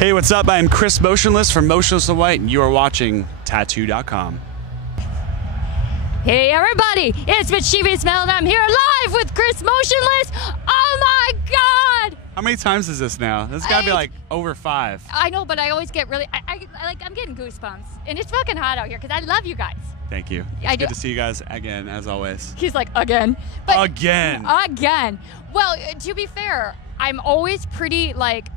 Hey, what's up? I'm Chris Motionless from Motionless and White, and you are watching Tattoo.com. Hey everybody, it's Mischievous Mel and I'm here live with Chris Motionless. Oh my God! How many times is this now? This has got to be like over 5. I know, but I always get really, I'm getting goosebumps. And it's fucking hot out here because I love you guys. Thank you. It's good to see you guys again, as always. He's like, again. But again. Well, to be fair, I'm always pretty,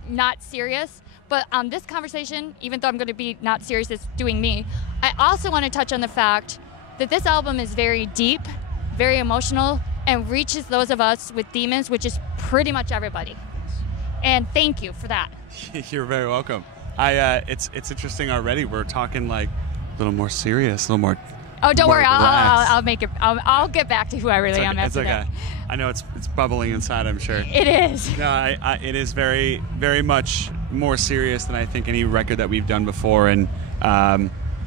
not serious. But on this conversation, even though I'm going to be not serious, it's doing me, I also want to touch on the fact that this album is very deep, very emotional, and reaches those of us with demons, which is pretty much everybody. And thank you for that. You're very welcome. It's interesting already. We're talking like a little more serious, a little more. Oh, don't worry. I'll make it. I'll get back to who I really am after that. It's okay. I know it's bubbling inside, I'm sure. It is. No, it is very, very much more serious than I think any record that we've done before, and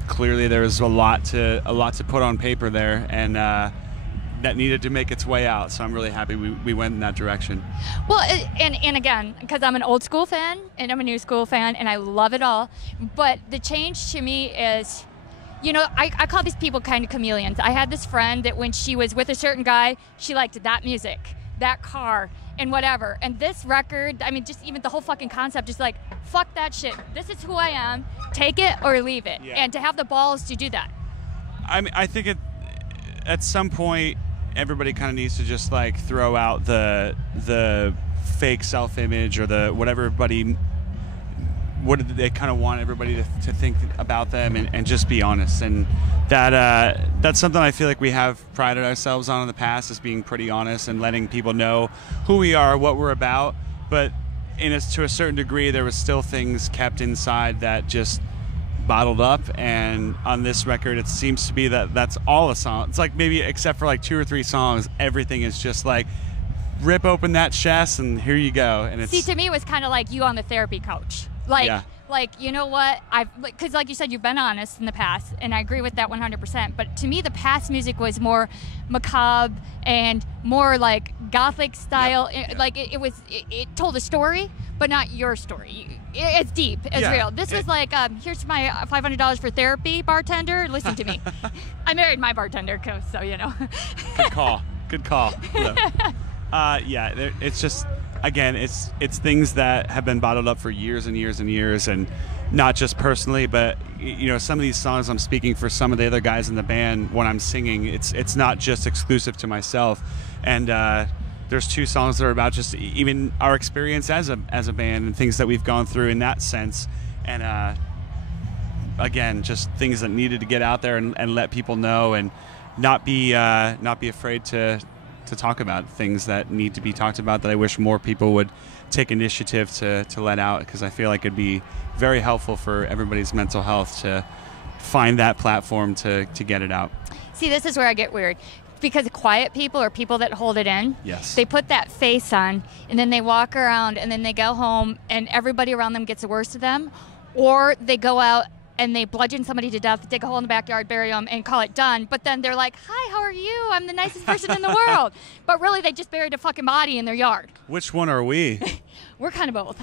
clearly there was a lot to put on paper there, and that needed to make its way out. So I'm really happy we went in that direction. Well, and again, because I'm an old school fan and I'm a new school fan, and I love it all. But the change to me is, you know, I call these people kind of chameleons. I had this friend that when she was with a certain guy, she liked that music, that car, and whatever. And this record, I mean, just even the whole fucking concept is like, fuck that shit. This is who I am. Take it or leave it. Yeah. And to have the balls to do that. I mean, I think at some point, everybody kind of needs to just like throw out the fake self-image or the whatever what they kind of want everybody to think about them, and just be honest. And that's something I feel like we have prided ourselves on in the past, is being pretty honest and letting people know who we are, what we're about. But to a certain degree, there was still things kept inside that just bottled up. And on this record, it seems to be that's all a song. It's like maybe except for like 2 or 3 songs, everything is just like rip open that chest and here you go. And see, to me, it was kind of like you on the therapy couch. Like, you know what, because like you said, you've been honest in the past, and I agree with that 100%. But to me, the past music was more macabre and more like gothic style. Yep. Like it told a story, but not your story. It's deep, it's real. This was like, here's my $500 for therapy, bartender. Listen to me. I married my bartender, so you know. Good call. It's just, again, it's things that have been bottled up for years and years and years, and not just personally, but you know, some of these songs, I'm speaking for some of the other guys in the band when I'm singing. It's not just exclusive to myself, and there's 2 songs that are about just even our experience as a band and things that we've gone through in that sense, and again, just things that needed to get out there and let people know, and not be afraid to talk about things that need to be talked about, that I wish more people would take initiative to let out, because I feel like it'd be very helpful for everybody's mental health to find that platform to get it out. See, this is where I get weird, because quiet people or people that hold it in, yes, they put that face on and then they walk around and then they go home and everybody around them gets the worst of them, or they go out and they bludgeon somebody to death, dig a hole in the backyard, bury them, and call it done. But then they're like, hi, how are you? I'm the nicest person in the world. But really, they just buried a fucking body in their yard. Which one are we? We're kind of both.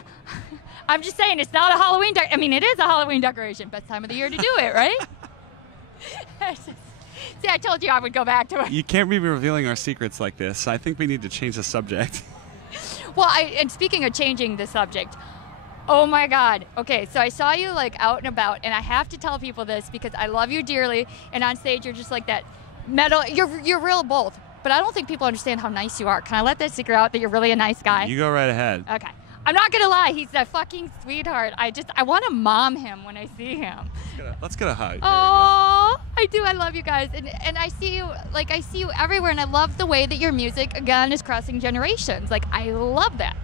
I'm just saying, it's not a Halloween I mean, it is a Halloween decoration. Best time of the year to do it, right? See, I told you I would go back to it. You can't be revealing our secrets like this. I think we need to change the subject. Well, and speaking of changing the subject, oh my God. Okay, so I saw you like out and about, and I have to tell people this because I love you dearly, and on stage you're just like that metal, you're real bold, but I don't think people understand how nice you are. Can I let that secret out that you're really a nice guy? You go right ahead. Okay. I'm not gonna lie, he's a fucking sweetheart. I want to mom him when I see him. Let's get a hug. Oh, I do. I love you guys, and I see you everywhere, and I love the way that your music again is crossing generations. Like, I love that.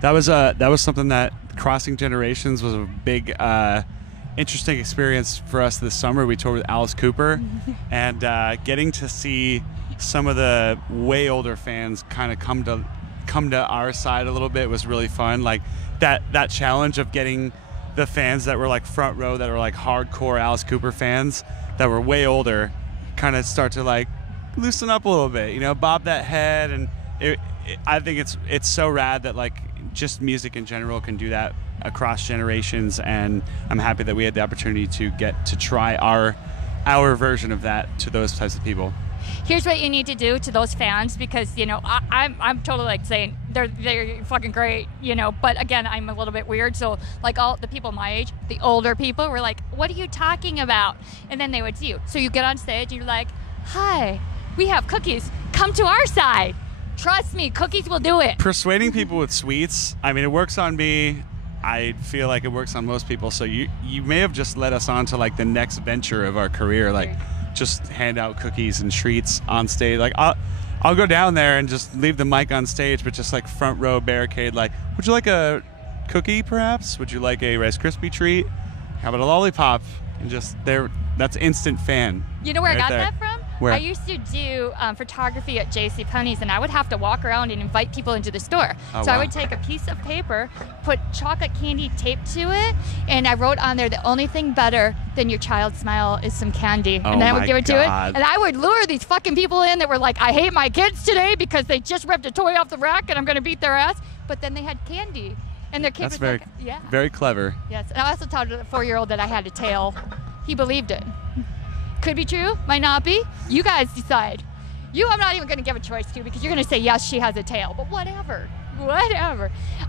That was something that crossing generations was a big, interesting experience for us this summer. We toured with Alice Cooper, and getting to see some of the way older fans kind of come to our side a little bit was really fun. Like that challenge of getting the fans that were like front row, that were like hardcore Alice Cooper fans that were way older, kind of start to like loosen up a little bit, you know, bob that head. And I think it's so rad that like just music in general can do that across generations, and I'm happy that we had the opportunity to get to try our version of that to those types of people. Here's what you need to do to those fans, because I'm totally like saying they're fucking great, but again, I'm a little bit weird, so like all the people my age, the older people were like, what are you talking about? And then they would see you, so you get on stage and you're like, hi, we have cookies, come to our side, trust me, cookies will do it. Persuading people with sweets, I mean, it works on me. I feel like it works on most people, so you may have just led us on to like the next venture of our career, like just hand out cookies and treats on stage. Like I'll go down there and just leave the mic on stage, but just like front row barricade, like, would you like a cookie perhaps? Would you like a Rice Krispie treat? How about a lollipop? And just there, that's instant fan. You know where right I got there. that from? Where? I used to do photography at JCPenney's, and I would have to walk around and invite people into the store. Oh, so wow. I would take a piece of paper, put chocolate candy tape to it, and I wrote on there, the only thing better than your child's smile is some candy. Oh, and then I would my give it to it. God. And I would lure these fucking people in that were like, I hate my kids today because they just ripped a toy off the rack and I'm going to beat their ass. But then they had candy. And their kid That's was very, like, yeah. very clever. Yes. And I also told the 4-year-old that I had a tail. He believed it. Could be true, might not be. You guys decide. I'm not even going to give a choice to, because you're going to say, yes, she has a tail. But whatever.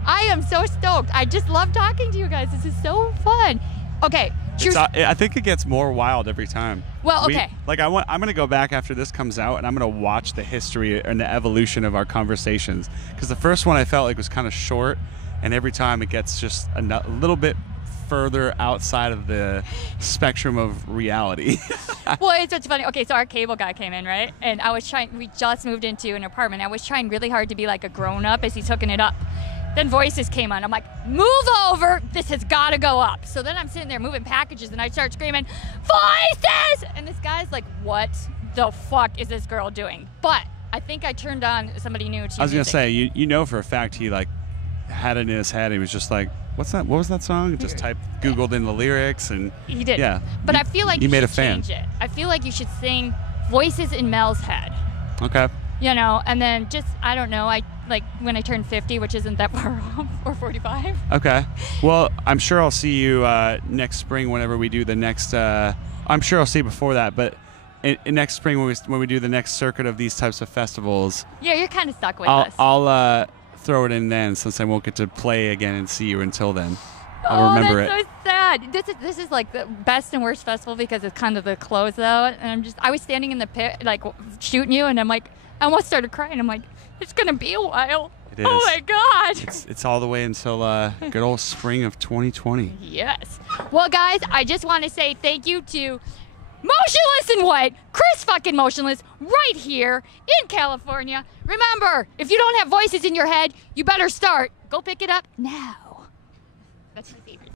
I am so stoked. I just love talking to you guys. This is so fun. Okay. I think it gets more wild every time. Well, okay. I'm going to go back after this comes out, and I'm going to watch the history and the evolution of our conversations. Because the first one I felt like was kind of short, and every time it gets just a little bit further outside of the spectrum of reality. Well, it's what's funny. Okay, so our cable guy came in, right? And we just moved into an apartment. I was trying really hard to be like a grown-up as he's hooking it up. Then voices came on. I'm like, move over. This has got to go up. So then I'm sitting there moving packages, and I start screaming, voices! And this guy's like, what the fuck is this girl doing? But I think I turned on somebody new to I was going to music. say, you know for a fact he like had it in his head. He was just like, what's that? What was that song? Just Googled in the lyrics, and he did. Yeah. But I feel like you you made should a fan. change it. I feel like you should sing voices in Mel's head. Okay. And then just, I don't know, when I turn 50, which isn't that far off, or 45. Okay. Well, I'm sure I'll see you next spring whenever we do the next. I'm sure I'll see you before that, but next spring when we do the next circuit of these types of festivals. Yeah, you're kind of stuck with us. I'll throw it in then, since I won't get to play again and see you until then. I'll remember it. That's so sad. This is like the best and worst festival, because it's kind of the closeout, and I was standing in the pit like shooting you, and I'm like, I almost started crying. I'm like, it's gonna be a while. It is. Oh my God. It's all the way until good old spring of 2020. Yes. Well, guys, I just want to say thank you to Motionless in White, Chris fucking Motionless, right here in California. Remember, if you don't have voices in your head, you better start. Go pick it up now. That's my favorite.